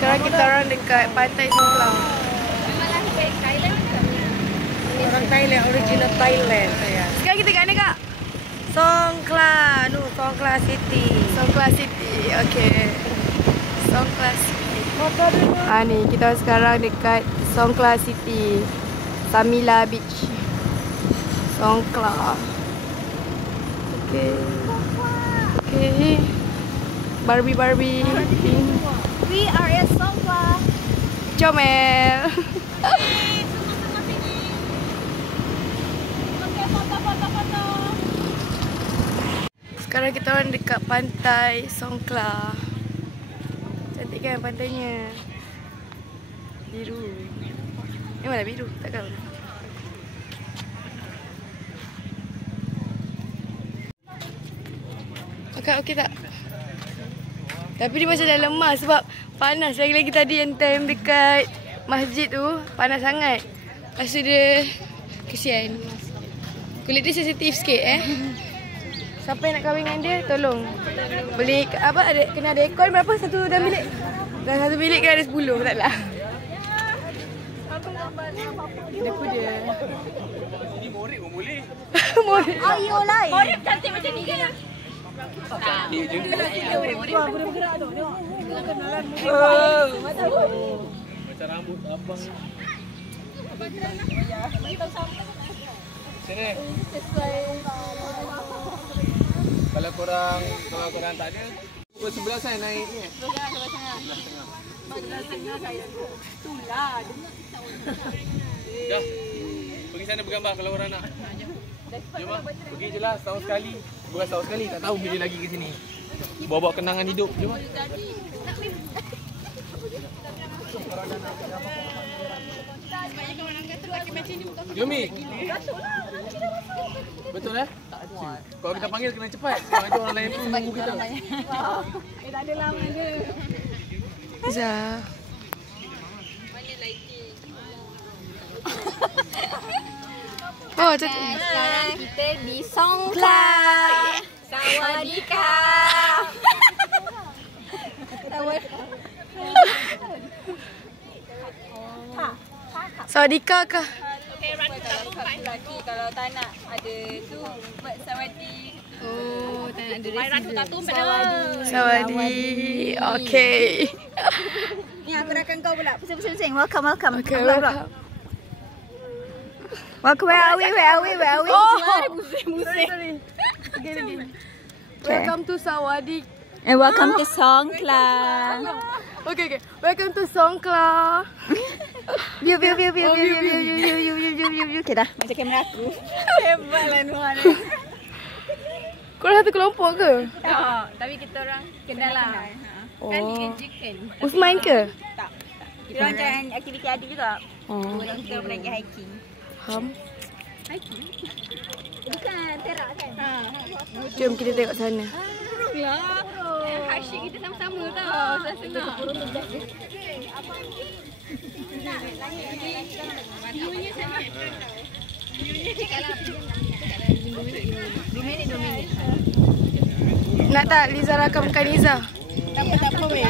Sekarang kita orang dekat pantai Songkla. Orang Thailand, original Thailand saya. Sekarang kita kat mana kak? Songkla, Songkla City. Songkla City, okay. Songkla City. Ni kita sekarang dekat Songkla City, Samila Beach, Songkla. Okay. Okay. Barbie. We are at Songkla. Comel. Sekarang kita orang dekat pantai Songkla. Cantik kan pantainya? Biru. Ni mana biru? Tak tahu. Okey tak? Tapi dia macam dah lemah sebab panas. Lagi-lagi tadi yang time dekat masjid tu panas sangat. Lepas tu dia kesian. Kulit dia sensitif sikit Siapa yang nak kahwin dengan dia, tolong. Boleh apa ada kena ada aircon berapa satu dalam bilik? Dalam satu bilik kan ada 10, taklah. Dia kuda. Ini morik pun boleh. Morik. Ayolah. Morik cantik macam ni kan? Dia je. Wah, bergerak tu. Tengok. Macam rambut abang. Sini. Kalau korang tak ada, pukul 11 saya naik ni. 11.30 saya. Itulah. Dah. Pergi sana bergambar kalau orang nak. Jom ah. Pergi je lah setahun sekali. Bukan setahun sekali, tak tahu bila lagi ke sini. Bawa-bawa kenangan hidup. Jom ah. Jom Mi. Betul Kalau kita panggil kena cepat. Sebab itu orang lain pun tunggu kita. Tak ada lama je. Iza. Mana lighting? Oh, cantik. Sekarang kita di Songkla. Sawadika. Sawadika kah? Lelaki kalau tak nak ada tu buat sawadi. Oh, tak nak ada Ratu tak tumpah. Sawadi. Okay. Ni aku rakam kau pula. Pusing-pusing. Welcome. Okay, welcome. Welcome. Where are we? Oh, Pusing. sorry. Again. Welcome to Sawadi. And welcome to Songkla. Okay. Welcome to Songkla. View. Okay dah. Macam kamera aku. Hebatlah Nuhan. Korang satu kelompok ke? Tak. Tapi kita orang kenal lah. Kan Jikan. Usman ke? Tak. Kita orang macam aktiviti adik juga. Oh. Kita orang pergi hiking. Faham. Hiking? Bukan terak kan? Jom kita tengok sana. Ya. Hasyik kita sama-sama tau. Senang. View-nya sangat. 2 minit. Nak tak Liza rakamkan Liza? Tak apa weh.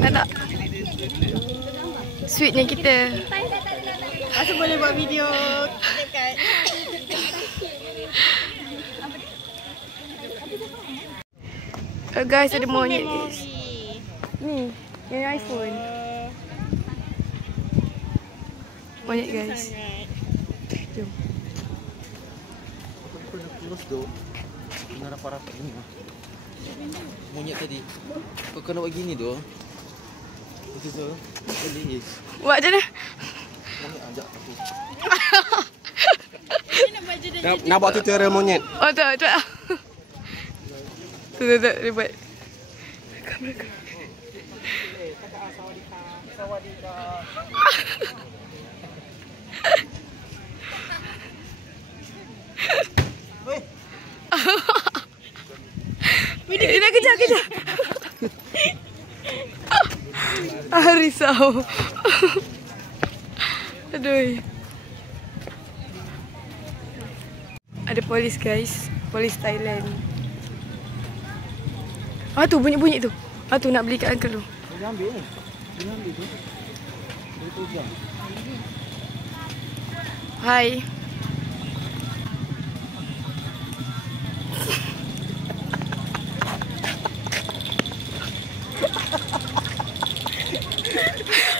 Nak tak? Sweetnya kita. Asal boleh buat video dekat. Guys, ada monyet guys. Ni, yang iPhone. Monyet guys. Jom. Aku nak kurus tu. Kena rapat-rapat ni. Monyet tadi. Kau kena buat gini tu. Itu tu. Boleh. Buat macam mana? Monyet ajak aku. Nak buat tutorial monyet. Oh tak. Tu dia buat. Kamera. Dia kejar. Risau. Aduh. Ada polis guys. Polis Thailand. Tu bunyi tu. Tu nak beli kat uncle tu. Dia ambil ni. Hai.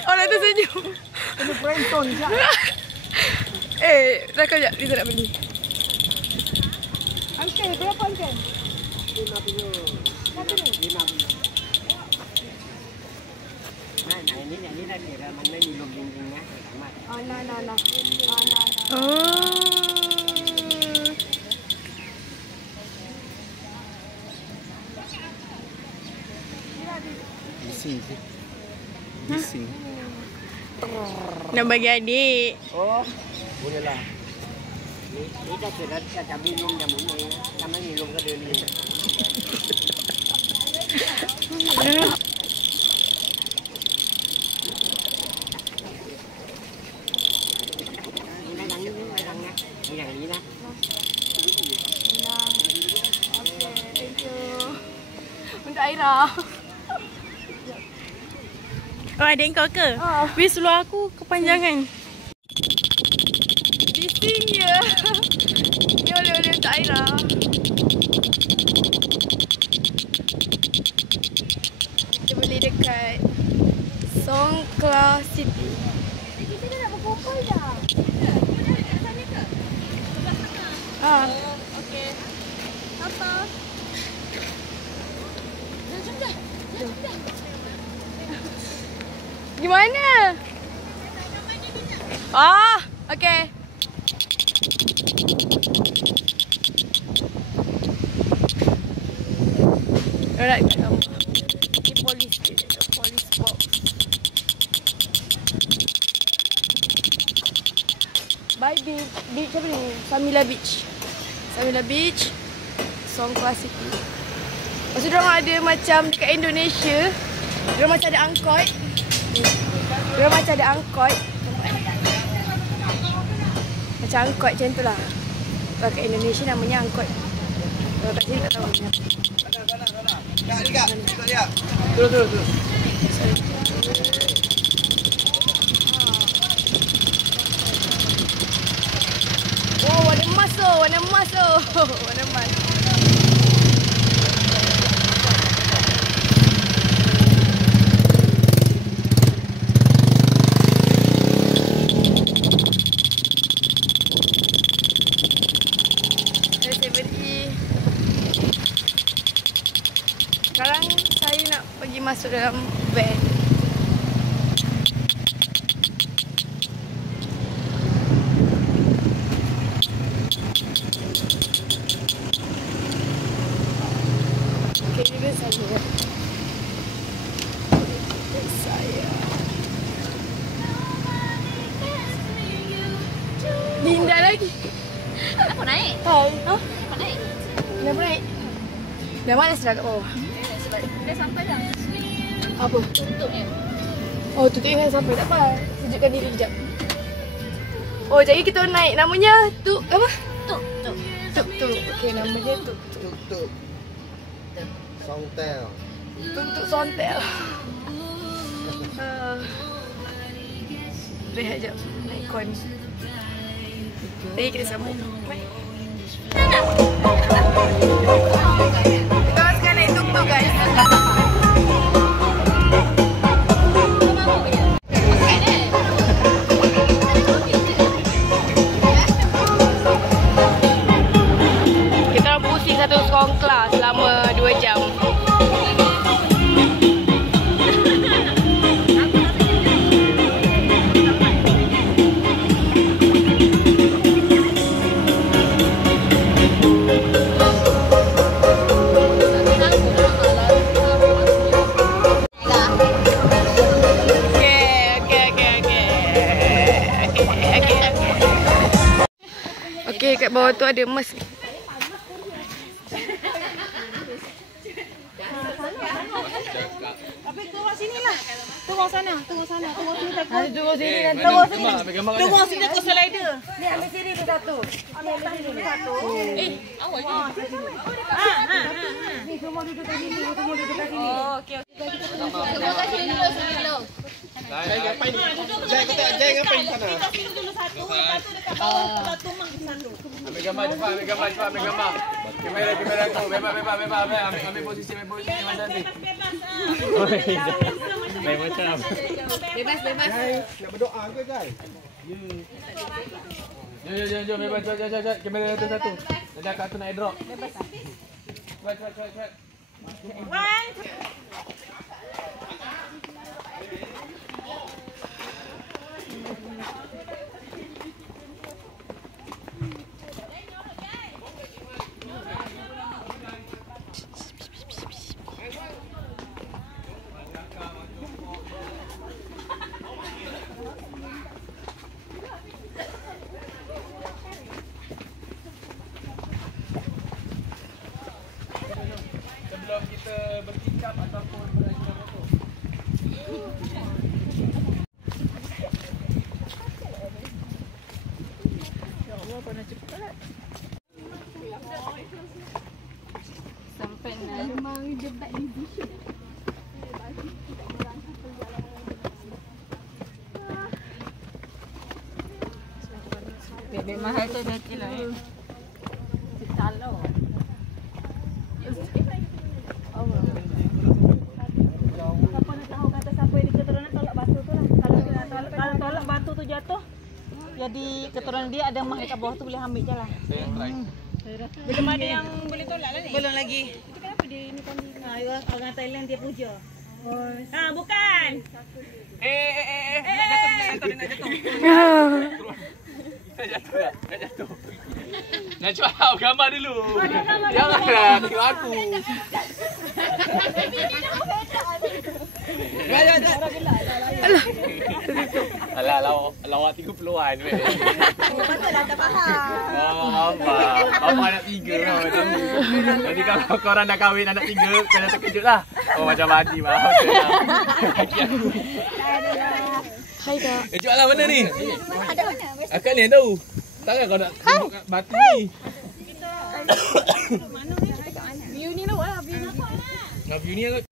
Orang tu senyum. Kena prenton je. Dah kejap, dia tak nak beli. Angkel, berapa angkel? 50. Ini dah kira mana minum dindingnya. Nah. Bising. Nak bagi adik. Oh, bolehlah. Ini dah kira kata minum jamunya. Sama minum ke dia ni. Yang ini lah. Thank you. Untuk Aira. Oh, adik kau ke? Weh, seluar aku kepanjangan. Bising je. Ni oleh-oleh untuk Aira. Kita beli dekat Songkla City. Kita dah nak berkumpul dah. Okey. Apa? Jom dah. Gimana? Okey. Alright, ini polis box. Bye beach apa ni? Samila Beach. Songkla City. Lepas tu diorang ada macam dekat Indonesia, diorang macam ada angkot. Macam angkot macam tu lah. Kalau kat Indonesia namanya angkot. Kalau kat sini tak tahu namanya. Turun. Oh, warna emas tu. Warna emas. Sekarang saya nak pergi masuk dalam van. Okay, ini saya. Linda lagi. Aku naik. Hai. Aku naik. Kenapa naik? Dah malas dah. Oh. Sebab dah sampai dah. Apa? Tutupnya. Oh, tutupnya kan sampai. Tak apa. Sejukkan diri kejap. Oh, jadi kita naik. Namanya apa? Tuk. Okey, namanya Tuk. Songtel. Tuk Sontel. Rehat jap. Naik kon. Jadi kita sambung. Bye. Kita sekarang naik tuk-tuk guys. Kita orang pusing satu Songkla selama 2 jam. Okey, kat bawah tu ada emas. Tapi tunggu sini lah. Tunggu sana. Tunggu sini tak. Tunggu sini nanti. Tunggu sini tak slider. Ni ambil sini tu satu. Ambil sini satu. Awal je. Ni semua duduk kat sini. Oh, okey. Terima kasih dulu. ngapain? Jai kata Jai ngapain sana? Kita pilih dulu satu dekat bawah, kita tumbang di sana. Ambil gambar cepat, ambil gambar. Kamera tu, bebas. Ambil posisi Mas Santi. Lain macam. Bebas. Nak berdoa ke guys? Jom, bebas, cepat. Kamera tu satu. Dah kat tu nak airdrop. Bebas. Cepat. One. Sebelum kita bercakap ataupun beracara foto. Ya Allah, kau nak cepat. Sampai nak. Memang debat di sini. Bebek mahal tu dah kilo. Kalau siapa nak tahu kata siapa yang di keturunan tolak batu tu lah. Kalau tolak batu tu jatuh, jadi keturunan dia ada mah dekat bawah tu boleh ambil je lah. Belum ada yang boleh tolak lah ni? Belum lagi. Itu kenapa dia ni kan? Orang Thailand dia puja. Bukan. Nak jatuh. Nak jatuh. Nak cepat gambar dulu. Janganlah tengok aku. Alah lawak 30-an weh. Patutlah tak faham. Apa anak 3 macam ni. Jadi kalau korang dah kahwin anak 3, kena terkejut lah. Macam Bati maaf. Kaki aku. Hai kak. Cepat lah mana ni? Akak ni yang tahu. Takkan kau nak tunjuk kat Bati ni? View ni lah, view nampak lah. Nak view ni aku.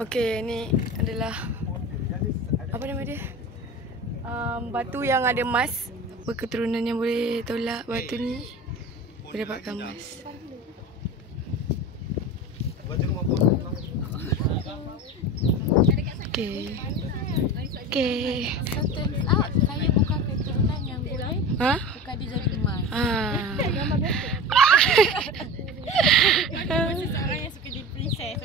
Okey, ni adalah apa nama dia? Batu yang ada emas. Apa keturunan yang boleh tolak batu ni boleh dapatkan emas. Okey. Saya bukan keturunan yang boleh. Ha? Bukan dia jadi emas. Ah. Seorang yang suka jadi princess.